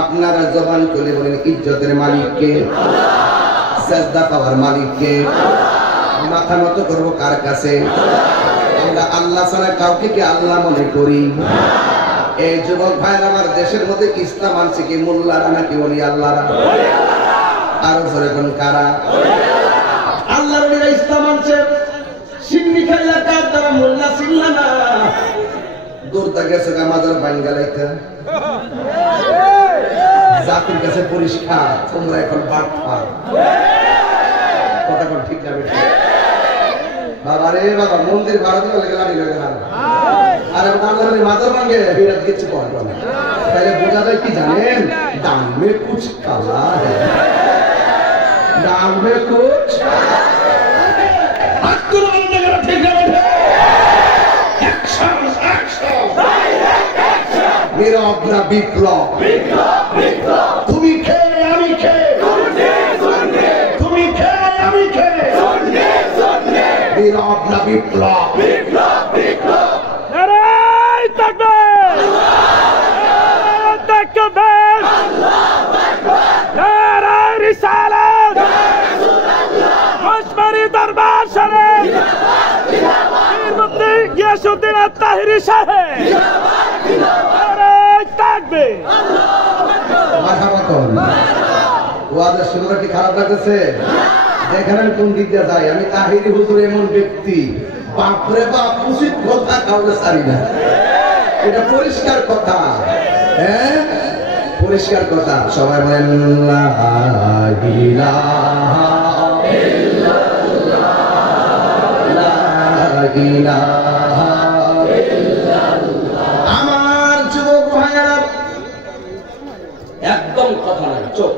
আপনারা জবান খুলে বলেন ইজ্জতের মালিক কে? সাজদা পাওয়ার মালিক কে? মাথা নত করবো কার কাছে? আমরা আল্লাহ ছাড়া কাউকে কি আল্লাহ মনে করি? এই যুবক ভাইয়ের আমার দেশের মধ্যে ইসলাম আনছে কি মোল্লারা নাকি ওলি আল্লাহরা? আরো ধরে কোন কারা? আল্লাহর ওলিরা ইসলাম আনছে। সিন্নি খাইলা কার দ্বারা মোল্লা ছিলা না। দূরটা গেছে আমাদের বাঙ্গালাইতে জাতির কাছে পরিষ্কার, তোমরা এখন বাটপার। কথা কোন ঠিক যাবে? বাবা রে বাবা, মন্দির ভারত লেগে লাড়ি লেগে না। আর বাংলার মাদার ভাঙে বিরাট কিছু পারবো না। তাহলে বোঝা যায় কি জানেন? দাম মে কুছ কালা है, দাম মে কুছ আত্মর বন্ধ ঠিক যাবে। অ্যাকশন অ্যাকশন নীরব না বিপ্লব, বিপ্লব বিপ্লব। তুমি খেয়ে আমি খেয়ে, তুমি খেয়ে আমি খেয়ে, নীরব না বিপ্লব, বিপ্লব বিপ্লব। নারায়ে তাকবীর, নারায়ে তাকবীর, আল্লাহু আকবার, নারায়ে রিসালাত, ইয়া রাসূলুল্লাহ, মশমারি দরবার শরীফ, জিন্দাবাদ জিন্দাবাদ, পীর মুফতি গিয়াসউদ্দিন আত-তাহিরি সাহেব, জিন্দাবাদ জিন্দাবাদ, নারায়ে তাকবীর, আল্লাহু আকবার। মাশাআল্লাহ কোন ওয়াজের শুরুটা কি খারাপ লাগতেছে? দেখেন কোন দিক দিয়ে যায়। আমি তাহিরি হুজুর এমন ব্যক্তি, বাপরে বাপ, উচিত কথা কাউকে ছাড়ি না। এটা পরিষ্কার কথা, হ্যাঁ পরিষ্কার কথা। সবাই বলেন লা ইলাহা ইল্লাল্লাহ, লা ইলাহা ইল্লাল্লাহ। আমার যুবক ভাইয়েরা একদম কথা নাই, চুপ।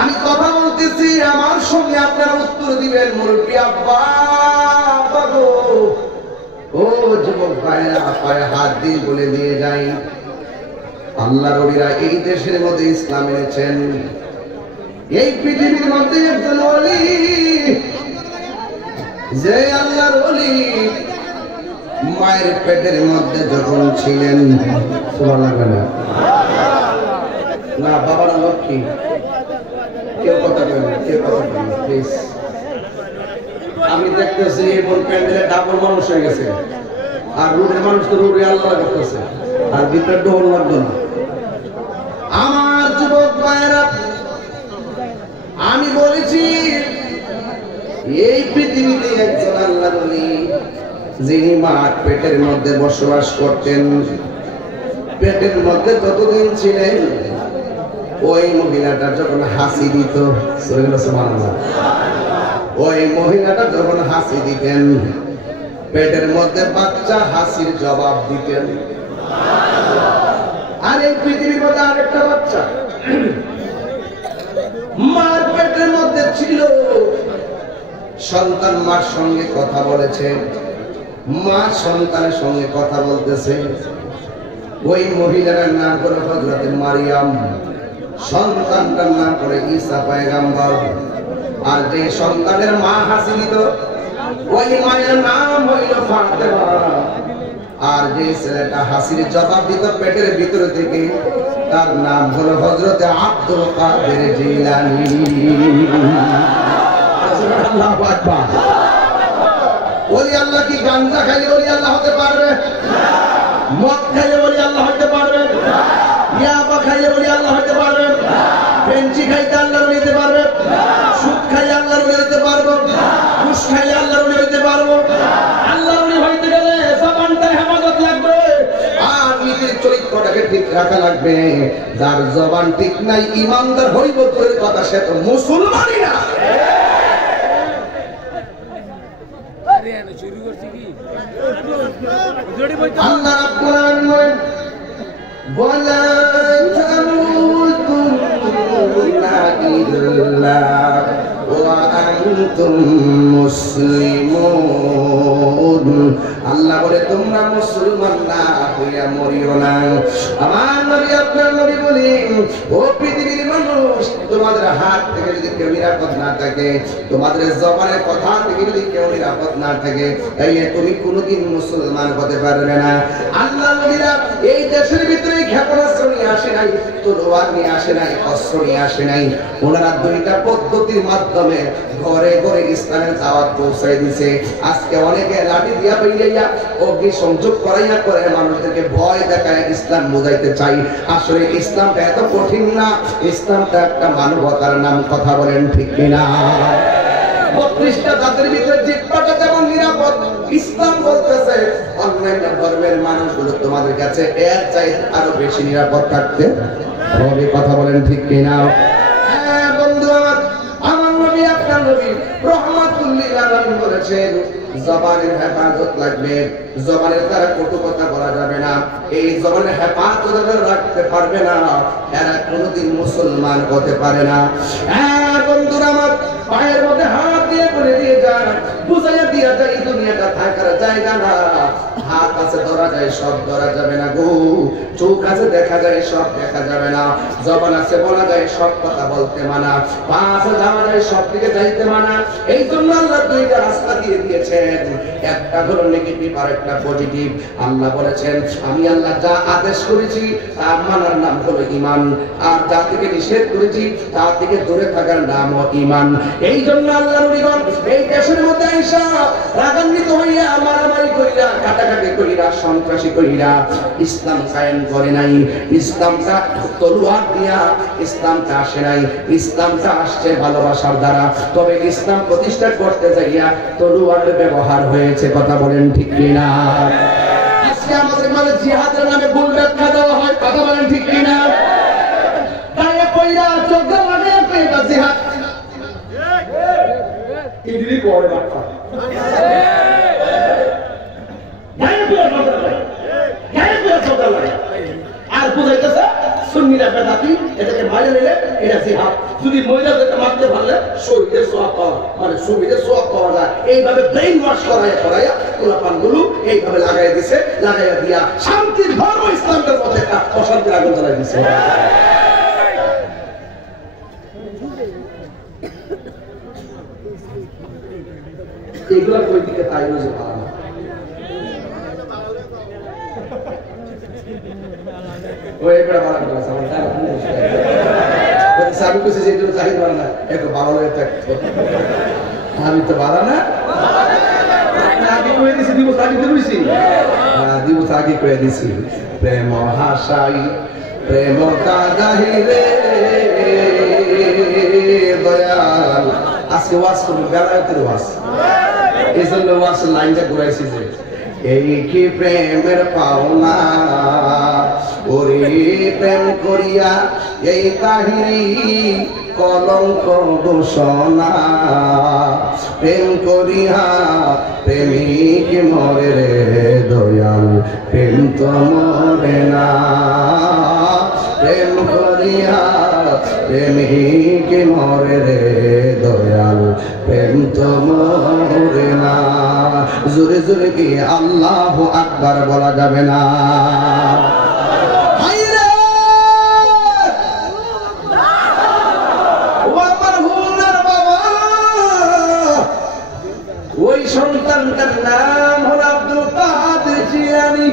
আমি কথা বলতেছি, আমার সঙ্গে আপনারা উত্তর দিবেন। মুরব্বী আব্বা বাবু, ও যুবক ভাইরা পায়ে হাত দিয়ে বলে দিয়ে যাই, আল্লাহর ওলিরা এই দেশের মধ্যে ইসলাম এনেছেন। এই পৃথিবীর মধ্যে একজন ওলি, যে আল্লাহর ওলি মায়ের পেটের মধ্যে যখন ছিলেন, সুবহানাল্লাহ না বাবার লক্ষ্মী, কেউ কথা বলেন, কেউ কথা বলেন প্লিজ। আমি দেখতেছি এবার প্যান্ডেলে ডাবল মানুষ হয়ে গেছে, আর রোডের মানুষ তো রোডে আল্লাহ করতেছে, আর ভিতরে ডোল লাগতো না। আমার যুবক ভাইয়েরা, আমি বলেছি এই পৃথিবীতে একজন আল্লাহর ওলি, যিনি মার পেটের মধ্যে বসবাস করতেন। পেটের মধ্যে ততদিন ছিলেন, ওই মহিলাটা যখন হাসি দিত, ওই মহিলাটা যখন হাসি দিতেন, পেটের মধ্যে বাচ্চা হাসির জবাব দিতেন। আর এই পৃথিবীর মধ্যে আরেকটা বাচ্চা মার পেটের মধ্যে ছিল, সন্তান মার সঙ্গে কথা বলেছে, মা সন্তানের সঙ্গে কথা বলতেছে। ওই মহিলার নাম করে হযরত মারিয়াম, সন্তানটার নাম করে ঈসা পয়গম্বর। আর যে সন্তানের মা হাসি দিত, ওই মায়ের নাম হইল ফাতেমা। আর যে ছেলেটা হাসির জবাব দিত পেটের ভিতর থেকে, তার নাম হলো হযরত আব্দুল কাদের জিলানী। আল্লাহু আকবার। ওলি আল্লাহ কি গাঞ্জা খাইলে ওলি আল্লাহ হতে পারবে? মদ খাইলে ওলি আল্লাহ হতে পারবে? ইয়াবা খাইলে ওলি আল্লাহ হতে পারবে? ফেঞ্চি খাইতে আল্লাহর ওলি হতে পারবে? সুদ খাইলে আল্লাহর ওলি হতে পারবো? ঘুষ খাইলে আল্লাহর ওলি হতে পারবো? আল্লাহর ওলি হইতে গেলে জবানটার হেফাজত লাগবে, আর নিজের চরিত্রটাকে ঠিক রাখা লাগবে। যার জবান ঠিক নাই, ইমানদার হইব তোর কথা, সে তো মুসলমানই না। আল্লাহ রাব্বুল আলামিন ওয়ালা তামুতুন্না ইল্লা ওয়া আনতুম মুসলিমুন। আল্লাহ বলে তোমরা মুসলমান না হইয়া মরিও না। আমার নবী আপনার নবী বলেন, ও পৃথিবীর মানুষ, তোমাদের হাত থেকে যদি কেউ নিরাপদ না থাকে, তোমাদের জবানের কথা থেকে যদি কেউ নিরাপদ না থাকে, তাইলে তুমি কোনোদিন মুসলমান হতে পারবে না। আল্লাহ নবীরা এই দেশের ভিতরে ক্ষেপণাস্ত্র নিয়ে আসে নাই, তলোয়ার নিয়ে আসে নাই, অস্ত্র নিয়ে আসে নাই। ওনারা দুইটা পদ্ধতির মাধ্যমে ঘরে ঘরে ইসলামের দাওয়াত পৌঁছাই দিছে। আজকে অনেকে লাঠি দিয়া পাইয়া অগ্নি সংযোগ করাইয়া করে মানুষদেরকে ভয় দেখায় ইসলাম বোঝাইতে চাই। আসলে ইসলামটা এত কঠিন না, ইসলামটা একটা মানবতার নাম। কথা বলেন ঠিক কিনা? ৩২টা জাতির ভিতরে জিহ্বাটা যেমন নিরাপদ, ইসলাম বলতেছে অন্যান্য ধর্মের মানুষগুলো তোমাদের কাছে এর চাইতে আরো বেশি নিরাপদ থাকতে হবে। কথা বলেন ঠিক কিনা? হ্যাঁ বন্ধু আমার, আমার নবী আপনার নবী রহমাতুল লিল আলামিন বলেছেন, জবানের হেফাজত লাগবে, জবানের দ্বারা কটু কথা বলা যাবে না। এই জবানের হেফাজত যারা রাখতে পারবে না, এরা কোনোদিন মুসলমান হতে পারে না। হ্যাঁ বন্ধুরা আমার, পায়ের মধ্যে হাত দিয়ে বলে দিয়ে যান, বুঝাইয়া দিয়া যায় এই দুনিয়াটা থাকার জায়গা না। হাত আছে ধরা যায়, সব ধরা যাবে না গো। চোখ আছে দেখা যায়, সব দেখা যাবে না। জবান আছে বলা যায়, সব কথা বলতে মানা। পা আছে যাওয়া যায়, সব দিকে যাইতে মানা। এই জন্য আল্লাহ দুইটা রাস্তা দিয়ে দিয়েছেন, একটা হলো নেগেটিভ আর একটা পজিটিভ। আল্লাহ বলেছেন, আমি আল্লাহ যা আদেশ করেছি তা মানার নাম হলো ঈমান, আর যা থেকে নিষেধ করেছি তা থেকে দূরে থাকার নামও ঈমান। এই জন্য আল্লাহ নবীগণ এই দেশের মধ্যে আইসা রাগান্বিত হইয়া মারামারি কইরা, কাটাকাটি কইরা, সন্ত্রাসী কইরা ইসলাম কায়েম করে নাই। ইসলামটা তলোয়ার দিয়া ইসলামটা আসে নাই, ইসলামটা আসছে ভালোবাসার দ্বারা। তবে ইসলাম প্রতিষ্ঠা করতে যাইয়া তলোয়ারের ব্যবহার হয়েছে। কথা বলেন ঠিক কিনা? আজকে আমাদের মানে জিহাদের নামে ভুল ব্যাখ্যা দেওয়া হয়। কথা বলেন ঠিক কিনা? গায়ে কইরা চোখে লাগে কইরা জিহাদ ইডলি করে রাখা, গায়ে কইরা চোখে লাগে, গায়ে কইরা চোখে লাগে, আর বুঝাইতেছে সুন্নিরা বেদাতি, এটাকে মাইনে নিলে এটা জিহাদ। যদি মহিলাদেরকে মারতে পারলে শহীদের সোয়াব পাওয়া, মানে শহীদের সোয়াব পাওয়া যায়। এইভাবে ব্রেইন ওয়াশ করাইয়া পোলাপানগুলো এইভাবে লাগাই দিছে, লাগাইয়া দিয়া শান্তির ধর্ম ইসলামের মধ্যে একটা অশান্তির আগুন জ্বালাই দিছে। এগুলা কই দিকে তাই বুঝে পারা না। ওই একটা বাড়া করে আমার তার আমি কিছু যে তুমি চাহিদা বাড়া না, একটু বাড়া হয়ে থাকতো। আমি তো বাড়া না, আগে করে দিছি, দিবস আগে দিয়েছি, দিবস আগে করে দিছি। প্রেম হাসাই প্রেম কাদাহি রে দয়াল। আজকে ওয়াজ করবো, বেলায়েতের ওয়াজ, এই জন্য ওয়াজ লাইনটা ঘুরাইছি যে এই কি প্রেমের পাওনা, ওরে প্রেম করিয়া এই কাহিনী কলঙ্ক দোষণা। প্রেম করিয়া প্রেমিক মরে রে দয়াল, প্রেম তো মরে না। প্রেম করিয়া প্রেমিক মরে রে দয়াল, প্রেম তো মরে না। জোরে জোরে কি আল্লাহু আকবার বলা যাবে না? ওই সন্তানটার নাম হল আব্দুল কাদের জিলানী।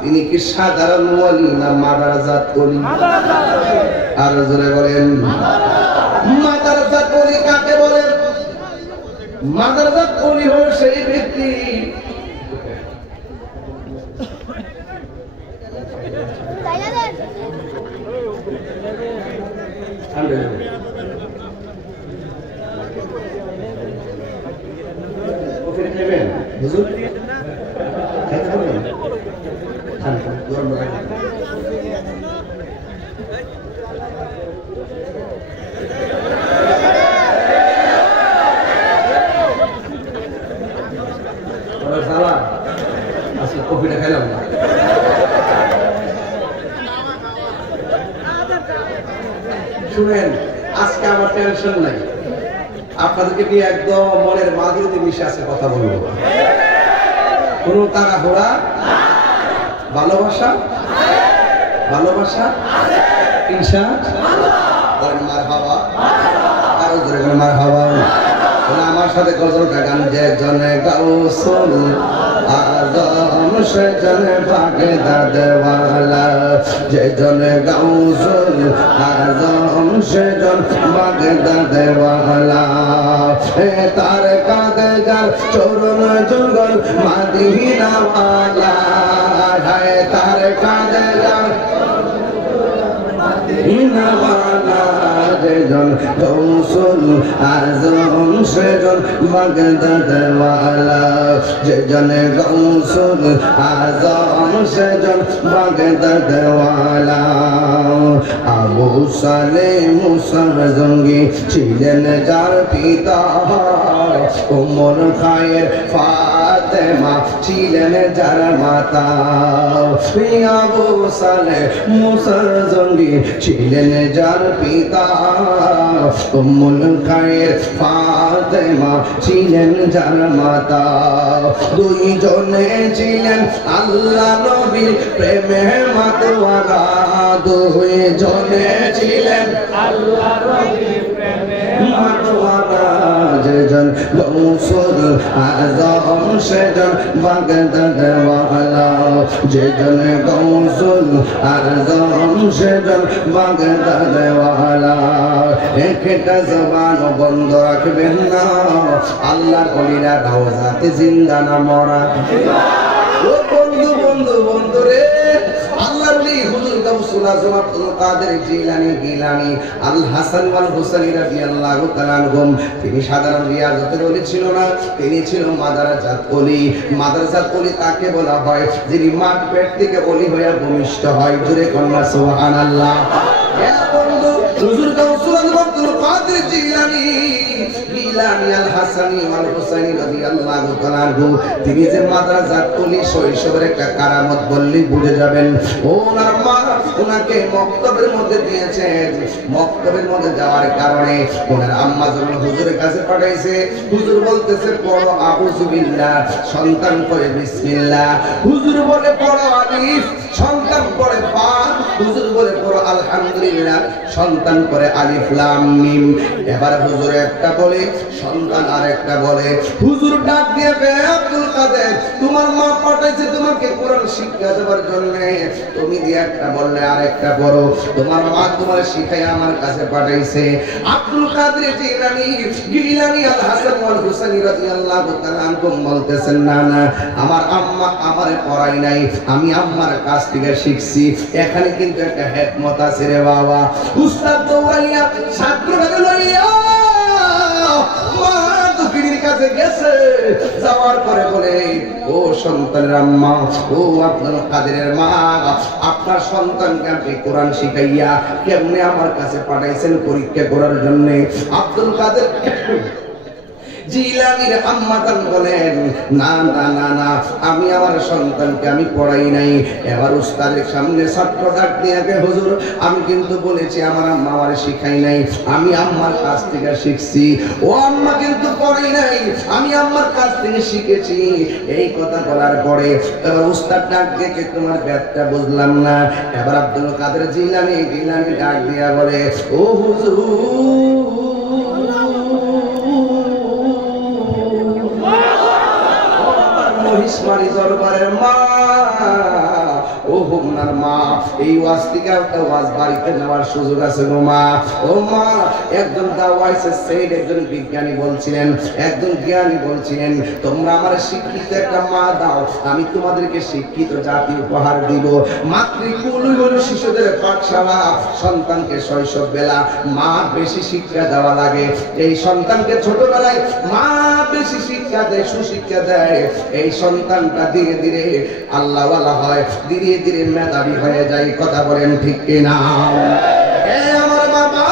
তিনি কি সাধারণ ওলি না মাদারজাত ওলি? আর জোরে বলেন, মাদারজাত ওলি কাকে বলেন? মাদারজাত ওলি হল সেই ব্যক্তি হুজুর খাইতে পারবেন? খান খান, গরম লাগে। আজকে কফিটা খাইলাম না। শুনেন, আজকে আমার টেনশন নাই, আপনাদেরকে নিয়ে একদম মনের মাধুরীতে মিশে আছে কথা বলবো। কোনো তাড়াহুড়া, ভালোবাসা, ভালোবাসা ইনশাআল্লাহ। মারহাবা, আরো জোরে বলেন মারহাবা। আমার সাথে গজলটা গান, যে জনে গাউসুল আজম সে জনে পাকে দাদওয়ালা, যে জনে গাউসুল আজম সে জন পাকে দাদওয়ালা, তার কাঁধে যার চরণ যুগল মদিনা ওয়ালা, তার কাঁধে যার মদিনা ওয়ালা, যেজন গৌসুল আজম সেজন বাগদাদ ওয়ালা, যেজন গৌসুল আজম সেজন বাগদাদ ওয়ালা। আবু সালেহ মুসার জঙ্গি ছিলেন যার পিতা, উম্মুল খায়ের ফাতেমা ছিলেন যার মাতা। আবু সালেহ মুসার জঙ্গি ছিলেন যার পিতা, উম্মুল খায়ের ফাতেমা ছিলেন যার মাতা। দুইজনে ছিলেন আল্লাহ নবীর প্রেমে মাতোয়ারা, দুইজনে ছিলেন আল্লাহ নবীর প্রেমে মাতোয়ারা, যেজন গৌসুল আজম সেজন বাগদাদ ওয়ালা, যেজন গৌসুল আজম সেজন বাগদাদ ওয়ালা। একটা জবান বন্ধ রাখবেন না, আল্লাহর ওলিরা রওজাতে জিন্দা না মরা। ও বন্ধু বন্ধু বন্ধু রে, আল্লাহর ওলি হুজুর গাউসুল আজম আব্দুল কাদের জিলানী আল হাসান ওয়াল হুসাইন রাদিয়াল্লাহু তাআলা আনহুম, তিনি সাধারণ রিয়াজতের ওলি ছিল না, তিনি ছিল মাদারাজাত ওলি। মাদারাজাত ওলি তাকে বলা হয় যিনি মাঠ পেট থেকে ওলি হয়ে ভূমিষ্ঠ হয়। জোরে কন্যা সুবহানাল্লাহ। বন্ধু হুজুর গাউসুল আজম আব্দুল কাদের জিলানী আল হাসানি ওয়াল হুসাইনি রাদিয়াল্লাহু তাআলা আনহু, তিনি যে মাদ্রাসার ওলি, শৈশবের একটা কারামত বললে বুঝে যাবেন। ওনার মা ওনাকে মক্তবের মধ্যে দিয়েছেন। মক্তবের মধ্যে যাওয়ার কারণে ওনার আম্মা যখন হুজুরের কাছে পাঠাইছে, হুজুর বলতেছে পড়ো আউযু বিল্লাহ, সন্তান পড়ে বিসমিল্লাহ। হুজুর বলে পড়ো আলিফ, সন্তান পড়ে বা। হুজুর বলে পড়ো আলহামদুলিল্লাহ, সন্তান পড়ে আলিফ লাম মিম। এবার হুজুর একটা বলে, সন্তান আরেকটা বলে। হুজুর ডাক দিয়ে আব্দুল কাদের, তোমার মা পাঠাইছে তোমাকে কোরআন শিক্ষা দেওয়ার জন্য, তুমি দিয়ে একটা বললে আরেকটা পড়ো। তোমার মা তোমার শিখাই আমার কাছে পাঠাইছে। আব্দুল কাদের জিলানী আল হাসান ওয়াল হুসাইন রাদিয়াল্লাহু তাআলা আনহুম বলতেছেন, না না, আমার আম্মা আমারে পড়াই নাই, আমি আম্মার কাছ থেকে শিখছি। এখানে কিন্তু একটা হিকমত আছে রে বাবা। উস্তাদ দৌড়াইয়া ছাত্রকে লইয়া মা দুকিনীর কাছে গেছে, যাওয়ার পরে বলে, ও সন্তানের আম্মা, ও আব্দুল কাদেরের মা, আপনার সন্তানকে আপনি কোরআন শিখাইয়া কেমনে আমার কাছে পাঠাইছেন পরীক্ষা করার জন্য। আব্দুল কাদের জিলানীর আম্মা তান বলেন, না না না না, আমি আমার সন্তানকে আমি পড়াই নাই। এবার উস্তাদের সামনে ছাত্র ডাক দিয়ে, হুজুর আমি কিন্তু বলেছি আমার আম্মা আমারে শিখাই নাই, আমি আম্মার কাছ থেকে শিখছি। ও আম্মা কিন্তু পড়াই নাই, আমি আম্মার কাছ থেকে শিখেছি। এই কথা বলার পরে এবার উস্তাদ ডাক দিয়ে, তোমার ব্যাপারটা বুঝলাম না। এবার আব্দুল কাদের জিলানী ডাক দিয়া বলে, ও হুজুর, মহিষমারি দরবারের মা, ও হোমনার মা, এই ওয়াজ থেকে একটা ওয়াজ বাড়িতে নেওয়ার সুযোগ আছে গো মা। ও মা, একজন দাওয়াইছে সেইড, একজন বিজ্ঞানী বলছিলেন, একজন জ্ঞানী বলছিলেন, তোমরা আমার শিক্ষিত একটা মা দাও, আমি তোমাদেরকে শিক্ষিত জাতি উপহার দিব। মাতৃকুল হলো শিশুদের পাঠশালা। সন্তানকে শৈশব বেলা মা বেশি শিক্ষা দেওয়া লাগে। এই সন্তানকে ছোটবেলায় মা বেশি শিক্ষা দেয়, সুশিক্ষা দেয়। এই সন্তানটা ধীরে ধীরে আল্লাহওয়ালা হয়, ধীরে ধীরে মেধাবী হয়ে যায়। কথা বলেন ঠিক কিনা? আমার বাবা,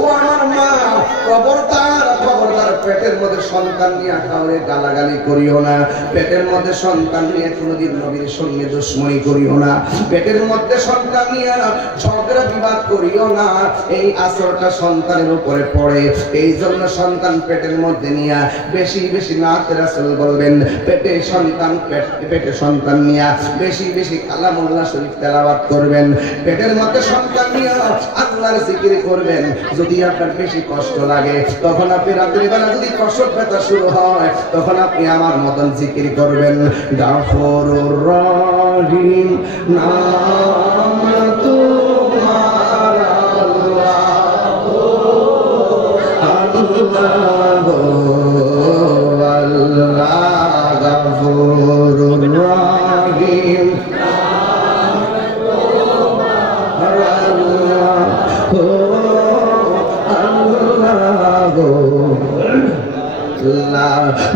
ও আমার মা, খবরদার খবরদার পেটের মধ্যে সন্তান নিয়ে কাউরে গালাগালি করিও না, পেটের মধ্যে সন্তান নিয়ে কোনোদিন নবীর সঙ্গে দুশ্মনী করিও না, পেটের মধ্যে সন্তান নিয়ে ঝগড়া বিবাদ করিও না। এই আসরটা সন্তানের উপরে পড়ে, এই জন্য সন্তান পেটের মধ্যে নিয়ে বেশি বেশি নাতে রাসূল বলবেন, পেটে সন্তান নিয়ে বেশি বেশি কালামুল্লাহ শরীফ তেলাওয়াত করবেন, পেটের মধ্যে সন্তান নিয়ে আল্লাহর জিকির করবেন। যদি আপনার বেশি কষ্ট লাগে তখন আপনি রাতের বেলা যদি কষ্ট ব্যথা শুরু হয় তখন আপনি আমার মতন জিকির করবেন, গাফুরুর রহিম নাম তোমার আল্লাহ আল্লাহ আল্লাহ গাফুরুর রহিম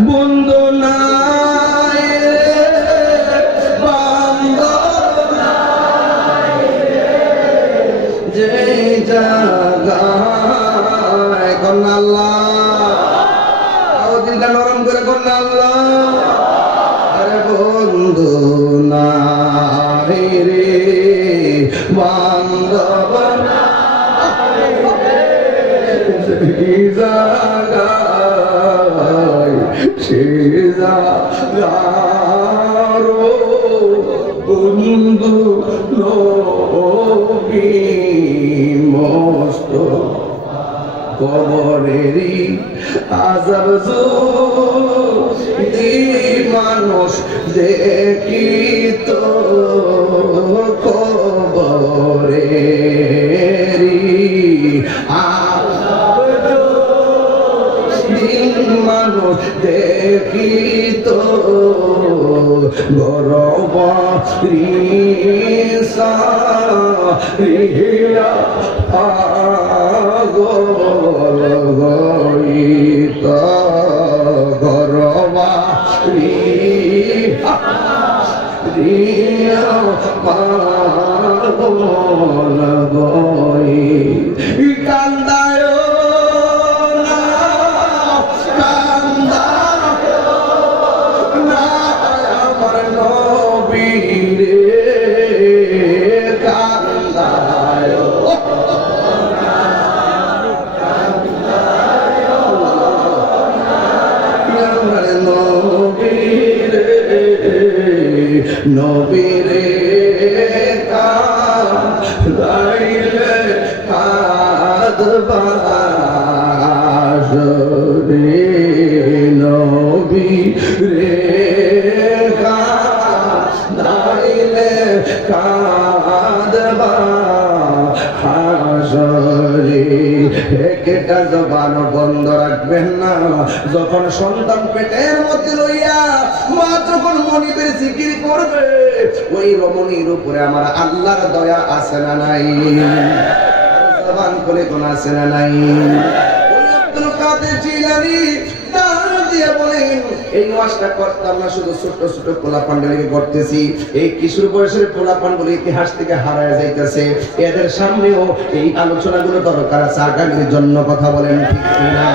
বন্ধু নাই যে জায়গায় কন্যা আল্লাহ দিনটা নরম করে কন্যা আল্লাহ। আরে বন্ধু নাই রে বান্ধব বন্ধু নবী মস্ত কবরেরই আযাব যদি মানুষ দেখিত কবরেরই মানুষ দেখিত গরব রিয়া পাগল গইত গরবা রিয়া পাগল গই কান্দায় নবীরে কাঁদাইলে কাঁদবা রে নবীরে কাঁদাইলে কাঁদবা হাসরে। একটা জবান বন্ধ রাখবেন না, যখন সন্তান পেটের মধ্যে লইয়া মা যখন মনিবের জিকির করবে ওই রমণীর উপরে আমার আল্লাহর দয়া আছে না নাই? জবান করে কোন আছে না নাই? আব্দুল কাদের জিলানী দিয়ে বলেন এই ওয়াজটা করতাম না, শুধু ছোট ছোট পোলাপানগুলিকে করতেছি। এই কিশোর বয়সের পোলাপানগুলি ইতিহাস থেকে হারায় যাইতেছে, এদের সামনেও এই আলোচনাগুলো দরকার আছে আগামীর জন্য। কথা বলেন ঠিক কিনা?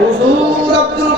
হুজুর আব্দুল